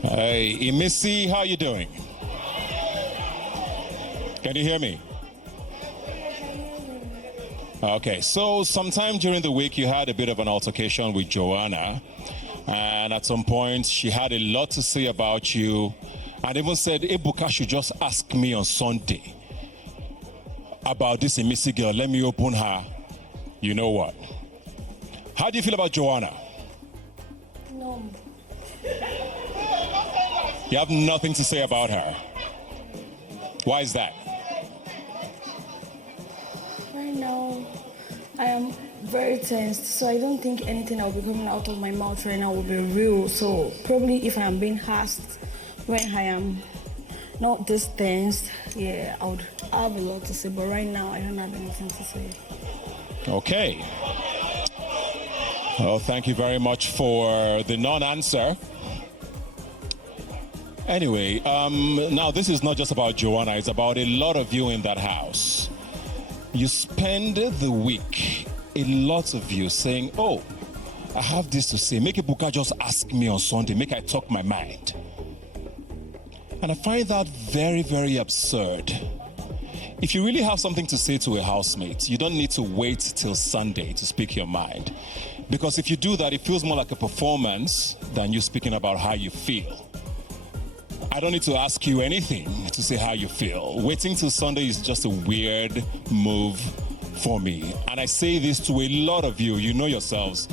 Hey, Imisi, how you doing? Can you hear me? Okay, so sometime during the week you had a bit of an altercation with Joanna, and at some point she had a lot to say about you, and even said Ebuka should just ask me on Sunday about this Imisi girl. Let me open her. You know what? How do you feel about Joanna? No. You have nothing to say about her. Why is that? Right now, I am very tensed, so I don't think anything that will be coming out of my mouth right now will be real. So probably if I am being asked when I am not this tensed, yeah, I would have a lot to say. But right now, I don't have anything to say. Okay. Well, thank you very much for the non-answer. Anyway, now this is not just about Joanna, it's about a lot of you in that house. You spend the week, a lot of you saying, oh, I have this to say. Make Ebuka just ask me on Sunday, make I talk my mind. And I find that very, very absurd. If you really have something to say to a housemate, you don't need to wait till Sunday to speak your mind. Because if you do that, it feels more like a performance than you speaking about how you feel. I don't need to ask you anything to say how you feel. Waiting till Sunday is just a weird move for me. And I say this to a lot of you. You know yourselves